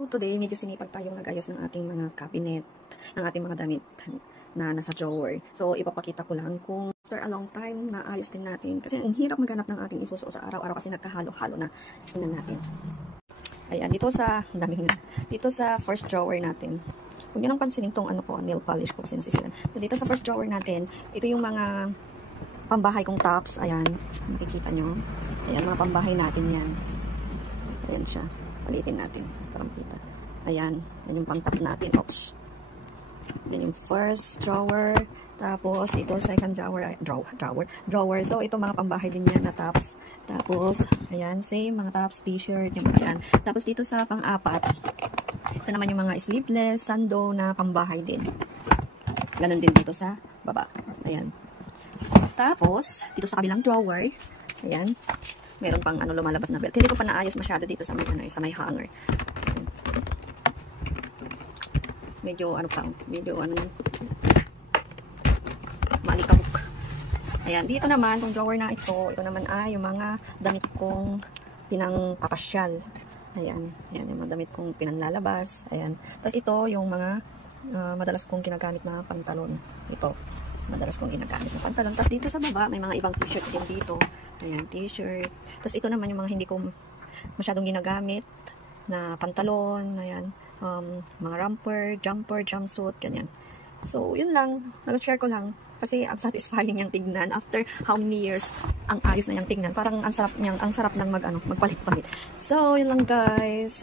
Today, medyo sinipag tayong nag-ayos ng ating mga cabinet, ng ating mga damit na nasa drawer. So, ipapakita ko lang kung after a long time, naayos din natin. Kasi ang hirap maghanap ng ating isusuot sa araw-araw kasi nagkahalo-halo na. Tingnan natin. Ayan, dito sa first drawer natin. Huwag nyo nang pansinin tong ano ko, nail polish ko kasi nasisilan. So, dito sa first drawer natin, ito yung mga pambahay kong tops. Ayan, makikita nyo. Ayan, mga pambahay natin yan. Ayan siya. Palitin natin para makita. Ayan. Yan yung pang-top natin. Oops. Yan yung first drawer. Tapos, ito second drawer. Drawer. So, ito mga pambahay din yan na tops. Tapos, ayan. Same. Mga tops, t-shirt. Yung mga yan. Tapos, dito sa pang-apat. Ito naman yung mga sleeveless, sando na pambahay din. Ganon din dito sa baba. Ayan. Tapos, dito sa kabilang drawer. Ayan. Meron pang ano lumalabas na belt. Hindi ko pa naayos masyado dito sa may ano, sa may hanger. Medyo ano pa, malikabok. Ayan, dito naman tong drawer na ito naman ay yung mga damit kong pinangpapasyal. Ayan, ayan yung mga damit kong pinanlalabas. Ayan. Tapos ito yung mga madalas kong ginagamit na pantalon. Ito. Madalas kong ginagamit na pantalon. Tapos dito sa baba, may mga ibang t-shirt din dito. Ayan, t-shirt. Tapos ito naman yung mga hindi ko masyadong ginagamit na pantalon. Ayan, mga romper, jumper, jumpsuit, ganyan. So, yun lang. Nag-share ko lang. Kasi ang satisfying niyang tignan. After how many years, ang ayos na niyang tignan. Parang ang sarap lang magpalit-palit. So, yun lang guys.